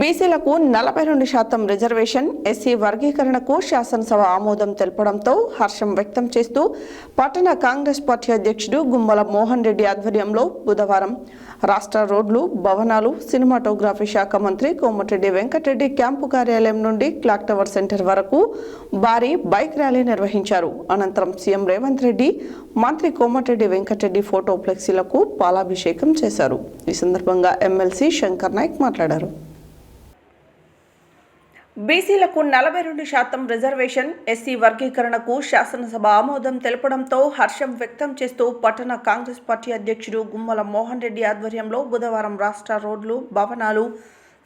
బీసీలకు నలభై రెండు శాతం రిజర్వేషన్ ఎస్సీ వర్గీకరణకు శాసనసభ ఆమోదం తెలపడంతో హర్షం వ్యక్తం చేస్తూ పట్టణ కాంగ్రెస్ పార్టీ అధ్యక్షుడు గుమ్మల మోహన్ రెడ్డి ఆధ్వర్యంలో బుధవారం రాష్ట్ర రోడ్లు భవనాలు సినిమాటోగ్రఫీ శాఖ మంత్రి కోమటిరెడ్డి వెంకటరెడ్డి క్యాంపు కార్యాలయం నుండి క్లాక్ టవర్ సెంటర్ వరకు భారీ బైక్ ర్యాలీ నిర్వహించారు. అనంతరం సీఎం రేవంత్ రెడ్డి మంత్రి కోమటిరెడ్డి వెంకటరెడ్డి ఫోటో ఫ్లెక్సీలకు పాలాభిషేకం చేశారు. ఈ సందర్భంగా ఎమ్మెల్సీ శంకర్ నాయక్ మాట్లాడారు. బీసీలకు నలభై రెండు శాతం రిజర్వేషన్ ఎస్సీ వర్గీకరణకు శాసనసభ ఆమోదం తెలపడంతో హర్షం వ్యక్తం చేస్తూ పట్టణ కాంగ్రెస్ పార్టీ అధ్యక్షుడు గుమ్మల మోహన్ రెడ్డి ఆధ్వర్యంలో బుధవారం రాష్ట్ర రోడ్లు భవనాలు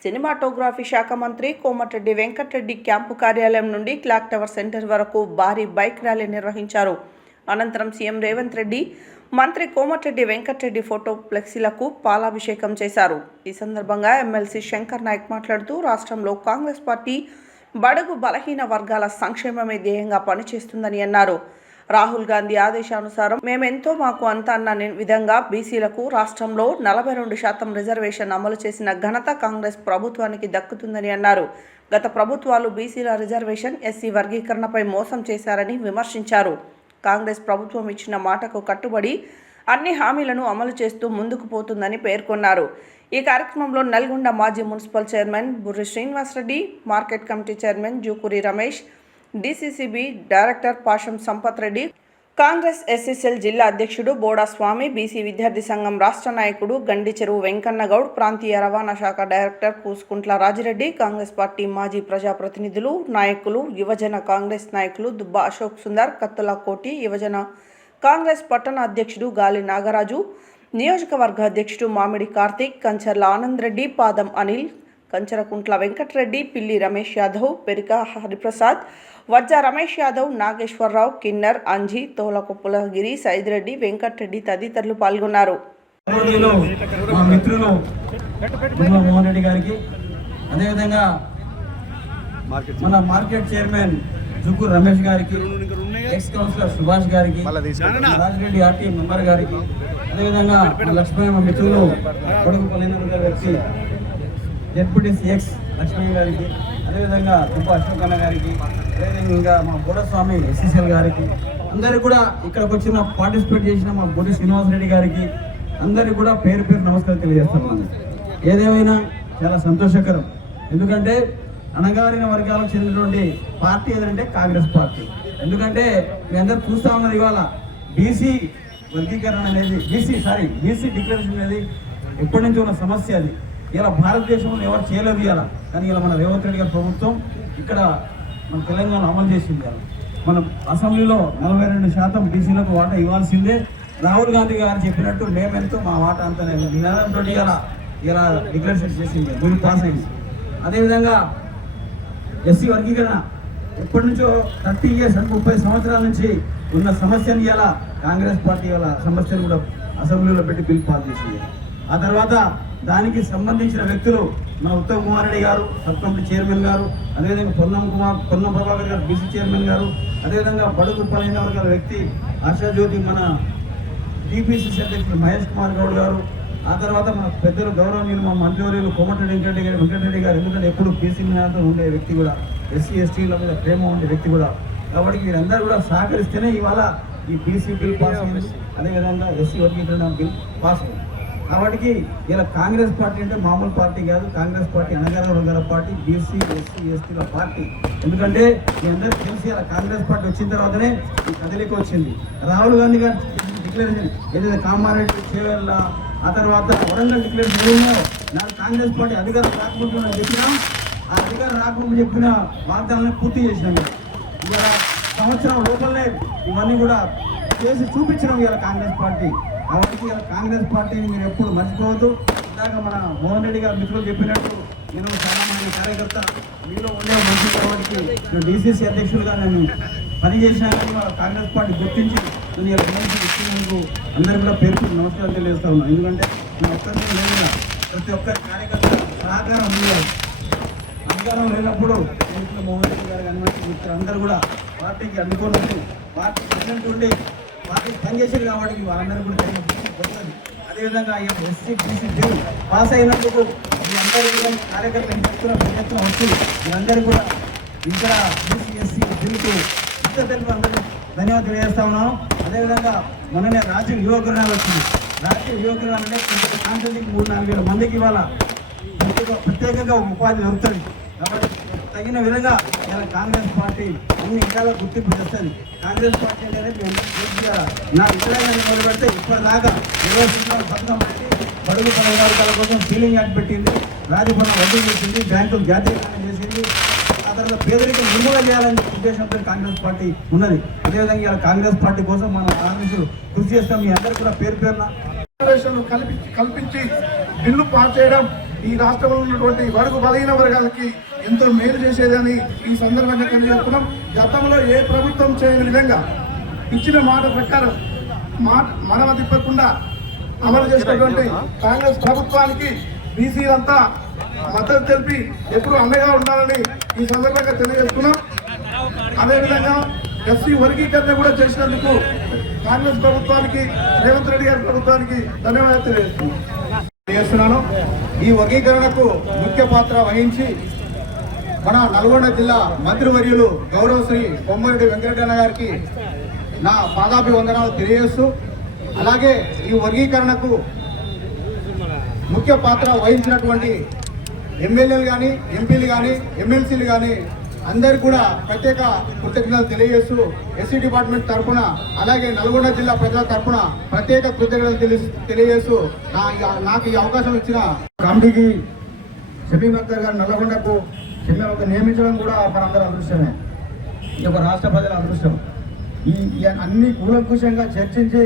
సినిమాటోగ్రఫీ శాఖ మంత్రి కోమటిరెడ్డి వెంకటరెడ్డి క్యాంపు కార్యాలయం నుండి క్లాక్ టవర్ సెంటర్ వరకు భారీ బైక్ ర్యాలీ నిర్వహించారు. అనంతరం సీఎం రేవంత్ రెడ్డి మంత్రి కోమటిరెడ్డి వెంకటరెడ్డి ఫోటో ఫ్లెక్సీలకు పాలాభిషేకం చేశారు. ఈ సందర్భంగా ఎమ్మెల్సీ శంకర్ నాయక్ మాట్లాడుతూ రాష్ట్రంలో కాంగ్రెస్ పార్టీ బడుగు బలహీన వర్గాల సంక్షేమమే ధ్యేయంగా పనిచేస్తుందని అన్నారు. రాహుల్ గాంధీ ఆదేశానుసారం మేమెంతో మాకు అంత అన్న విధంగా బీసీలకు రాష్ట్రంలో నలభై రెండు శాతం రిజర్వేషన్ అమలు చేసిన ఘనత కాంగ్రెస్ ప్రభుత్వానికి దక్కుతుందని అన్నారు. గత ప్రభుత్వాలు బీసీల రిజర్వేషన్ ఎస్సీ వర్గీకరణపై మోసం చేశారని విమర్శించారు. కాంగ్రెస్ ప్రభుత్వం ఇచ్చిన మాటకు కట్టుబడి అన్ని హామీలను అమలు చేస్తూ ముందుకు పోతుందని పేర్కొన్నారు. ఈ కార్యక్రమంలో నల్గొండ మాజీ municipal chairman Burri Srinivasa Reddy market committee chairman Jukuri Ramesh DCCB director Pasham Sampath Reddy Congress SSL జిల్లా అధ్యక్షుడు బోడా స్వామి బీసీ విద్యార్థి సంఘం రాష్ట్ర నాయకుడు గండి చెరువు వెంకన్నగౌడ్ ప్రాంతీయ రవాణా శాఖ director Kusukuntla Raji Reddy Congress party మాజీ ప్రజాప్రతినిధులు నాయకులు యువజన కాంగ్రెస్ నాయకులు దుబ్బా అశోక్ సుందర్ కత్తుల కోటి యువజన కాంగ్రెస్ పట్టణ అధ్యక్షుడు గాలి నాగరాజు నియోజకవర్గ అధ్యక్షుడు మామిడి కార్తీక్ కంచర్ల ఆనంద్ రెడ్డి పాదం అనిల్ కంచరకుంట్ల వెంకటరెడ్డి పిల్లి రమేష్ యాదవ్ పెరిక హరిప్రసాద్ వజ్జ రమేష్ యాదవ్ నాగేశ్వరరావు కిన్నర్ అంజీ తోలకొప్పుల గిరి సైదిరెడ్డి వెంకటరెడ్డి తదితరులు పాల్గొన్నారు. మా మిత్రులు మోహన్ రెడ్డి గారికి అదేవిధంగా మన మార్కెట్ చైర్మన్ జుగ్గు రమేష్ గారికి ఎక్స్ కౌన్సిలర్ సుభాష్ గారికి రాజిరెడ్డి ఆర్టీ మెంబర్ గారికి అదేవిధంగా మన లక్ష్మయ్య మిత్రులు కొడుకు పల్లెనూరు గారు వచ్చి జెడ్పీటీసీ ఎక్స్ లక్ష్మీ గారికి అదేవిధంగా దుబ్బ అశోకన్న గారికి అదేవిధంగా మా బోడస్వామి ఎస్ఎస్ఎల్ గారికి అందరికి కూడా ఇక్కడికి వచ్చిన పార్టిసిపేట్ చేసిన మా బొడి శ్రీనివాసరెడ్డి గారికి అందరికీ కూడా పేరు పేరు నమస్కారం తెలియజేస్తున్నాను. ఏదేమైనా చాలా సంతోషకరం. ఎందుకంటే అణగారిన వర్గాలకు చెందినటువంటి పార్టీ ఏదంటే కాంగ్రెస్ పార్టీ. ఎందుకంటే మీ అందరు చూస్తా ఉన్నారు ఇవాళ బీసీ వర్గీకరణ అనేది బీసీ సారీ బీసీ డిక్లరేషన్ అనేది ఎప్పటి నుంచి ఉన్న సమస్య అది. ఇలా భారతదేశంలో ఎవరు చేయలేదు ఇలా. కానీ ఇలా మన రేవంత్ రెడ్డి గారి ప్రభుత్వం ఇక్కడ మన తెలంగాణ అమలు చేసింది ఇలా. మన అసెంబ్లీలో నలభై రెండు శాతం బీసీలకు వాటా ఇవ్వాల్సిందే. రాహుల్ గాంధీ గారు చెప్పినట్టు మేమెంతో మా వాటా అంత నినాదంతో ఇలా ఇలా డిక్లరేషన్ చేసింది. బిల్ పాస్ అయింది అదేవిధంగా ఎస్సీ వర్గీకరణ ఎప్పటి నుంచో థర్టీ ఇయర్స్ అంటే ముప్పై సంవత్సరాల నుంచి ఉన్న సమస్యని ఇలా కాంగ్రెస్ పార్టీ వాళ్ళ సమస్యను కూడా అసెంబ్లీలో పెట్టి బిల్ పాస్ చేసింది. ఆ తర్వాత దానికి సంబంధించిన వ్యక్తులు మన ఉత్తమ్ కుమార్ రెడ్డి గారు సబ్ కమిటీ చైర్మన్ గారు అదేవిధంగా పొన్నం కుమార్ పొన్నం ప్రభాకర్ గారు బీసీ చైర్మన్ గారు అదేవిధంగా బడుగు పలైన వర్గాల వ్యక్తి ఆశాజ్యోతి మన టీపీసీసీ అధ్యక్షుడు మహేష్ కుమార్ గౌడ్ గారు ఆ తర్వాత మన పెద్దలు గౌరవనీయులు మా మంత్రివర్యులు కోమటిరెడ్డి వెంకటరెడ్డి గారు వెంకటరెడ్డి గారు ఎందుకంటే ఎప్పుడు బీసీ మీద ఉండే వ్యక్తి కూడా ఎస్సీ ఎస్టీల మీద ప్రేమ ఉండే వ్యక్తి కూడా. కాబట్టి మీరందరూ కూడా సహకరిస్తేనే ఇవాళ ఈ పీసీ బిల్ పాస్ అయింది. అదేవిధంగా ఎస్సీ వర్గీకరణ బిల్ పాస్ అయింది. కాబట్టి ఇలా కాంగ్రెస్ పార్టీ అంటే మామూలు పార్టీ కాదు. కాంగ్రెస్ పార్టీ అనగార వర్గాల పార్టీ బీసీ ఎస్సీ ఎస్టీల పార్టీ. ఎందుకంటే మీ అందరికీ తెలిసి ఇలా కాంగ్రెస్ పార్టీ వచ్చిన తర్వాతనే ఈ కదలిక వచ్చింది. రాహుల్ గాంధీ గారు డిక్లరేషన్ ఏదైతే కామారెడ్డి చేవెళ్ళ ఆ తర్వాత వరంగల్ డిక్లరేషన్ ఏమో నాకు కాంగ్రెస్ పార్టీ అధికారం రాకముందు చెప్పినా ఆ అధికారం రాకముందు చెప్పిన వాగ్దానాలను పూర్తి చేసినాం. ఇవాళ సంవత్సరం లోపలనే ఇవన్నీ కూడా చేసి చూపించడం ఇవాళ కాంగ్రెస్ పార్టీ. అలాంటి ఇవాళ కాంగ్రెస్ పార్టీని మీరు ఎప్పుడు మర్చిపోవద్దు. ఇందాక మన మోహన్ రెడ్డి గారు మిత్రులు చెప్పినట్టు నేను చాలా మంది కార్యకర్త మీలో ఉండే మంచి కాబట్టి నేను డీసీసీ అధ్యక్షులుగా నేను పనిచేసినా కానీ కాంగ్రెస్ పార్టీ గుర్తించి నేను ఇలా మంచి ఇచ్చినందుకు అందరూ కూడా పేరు నమస్కారం తెలియజేస్తా ఉన్నాను ఎందుకంటే నేను ఒక్కరిని లేదు ప్రతి ఒక్కరి కార్యకర్త సహకారం ఉండాలి. అధికారం లేనప్పుడు మోహన్ రెడ్డి గారు కానివ్వండి అందరూ కూడా పార్టీకి అందుకొని పార్టీ ప్రజెంట్ ఉండి పార్టీ పనిచేసారు కాబట్టి వాళ్ళందరూ కూడా తెలియదు. అదేవిధంగా ఎస్సీ బీసీ బిల్ పాస్ అయినందుకు మీ అందరూ కూడా కార్యకర్తలు ఎత్తున ప్రయత్నం వచ్చి మీరందరూ కూడా ఇక్కడ బీసీ ఎస్సీ బిల్లుకు ఇంత తెలుగు అందరూ ధన్యవాదాలు తెలియజేస్తా ఉన్నాను అదేవిధంగా మొన్ననే రాజ్యం యువకురాలు వచ్చింది. రాజ్యం యువకురాలు అంటే కొంచెం కాన్సెంట్కి మూడు నాలుగు వేల మందికి ఇవాళ ప్రత్యేకంగా ఒక ఉపాధి దొరుకుతుంది. కాబట్టి తగిన విధంగా ఇలా కాంగ్రెస్ పార్టీ అన్ని విధాల గుర్తింపు చేస్తుంది కాంగ్రెస్ పార్టీ అనేది మేము పూర్తిగా నా విషయాన్ని మొదలుపెడితే ఇప్పటిదాకా ఇరవై సంవత్సరాలు పథకం పెట్టి బడుగు పదవి వర్గాల కోసం సీలింగ్ యాక్ట్ పెట్టింది రాజభవనం వడ్డీ చేసింది బ్యాంకులు జాతీయకరణ చేసింది. ఆ తర్వాత పేదరికం నిర్మూలన చేయాలనే ఉద్దేశంతో కాంగ్రెస్ పార్టీ ఉన్నది. అదేవిధంగా ఇలా కాంగ్రెస్ పార్టీ కోసం మన కాంగ్రెస్ కృషి చేస్తాం. మీ అందరూ కూడా పేరు పేరున కల్పించి కల్పించి బిల్లు పాస్ చేయడం ఈ రాష్ట్రంలో ఉన్నటువంటి వరకు బలహీన వర్గాలకి ఎంతో మేలు చేసేదని ఈ సందర్భంగా తెలియజేస్తున్నాం. గతంలో ఏ ప్రభుత్వం చేయని విధంగా ఇచ్చిన మాట ప్రకారం మాట మనవ తిప్పకుండా అమలు చేసినటువంటి కాంగ్రెస్ ప్రభుత్వానికి బీసీలంతా మద్దతు తెలిపి ఎప్పుడు అండగా ఉండాలని ఈ సందర్భంగా తెలియజేస్తున్నాం. అదేవిధంగా ఎస్సీ వర్గీకరణ కూడా చేసినందుకు కాంగ్రెస్ ప్రభుత్వానికి రేవంత్ రెడ్డి గారి ప్రభుత్వానికి ధన్యవాదాలు తెలియజేస్తున్నాం. చేస్తున్నాను. ఈ వర్గీకరణకు ముఖ్య పాత్ర వహించి మన నల్గొండ జిల్లా మంత్రివర్యులు గౌరవశ్రీ కొమ్మరెడ్డి వెంకటరణ గారికి నా పాదాభివందనాలు తెలియజేస్తూ అలాగే ఈ వర్గీకరణకు ముఖ్య పాత్ర వహించినటువంటి ఎమ్మెల్యేలు కానీ ఎంపీలు కానీ ఎమ్మెల్సీలు కానీ అందరు కూడా ప్రత్యేక కృతజ్ఞతలు తెలియజేస్తూ ఎస్సీ డిపార్ట్మెంట్ తరఫున అలాగే నల్గొండ జిల్లా ప్రజల తరఫున ప్రత్యేక కృతజ్ఞతలు తెలియజేస్తూ నాకు ఈ అవకాశం ఇచ్చిన కమిటీకి షమీమ్ అక్తర్ గారు నల్గొండకు షమీమ్ ఒక నియమించడం కూడా మనందరూ అదృష్టమే. ఈ యొక్క రాష్ట్ర ప్రజల అదృష్టం. ఈ అన్ని కూలంకుశంగా చర్చించి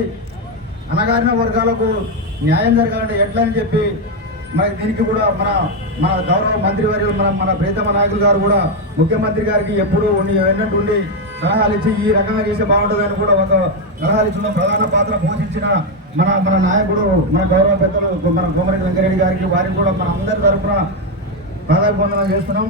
అనగారిన వర్గాలకు న్యాయం జరగాలంటే ఎట్లా అని చెప్పి మరి దీనికి కూడా మన మన గౌరవ మంత్రివర్యులు మన మన ప్రీతమ నాయకులు గారు కూడా ముఖ్యమంత్రి గారికి ఎప్పుడూ ఉండి సలహాలు ఇచ్చి ఈ రకంగా చేస్తే బాగుంటుందని కూడా ఒక సలహాలు ఇచ్చిన ప్రధాన పాత్ర పోషించిన మన మన నాయకుడు మన గౌరవ పెద్దలు మన కోమరెడ్డి వెంకరెడ్డి గారికి వారికి కూడా మన అందరి తరఫున పాదాభివందనం చేస్తున్నాం.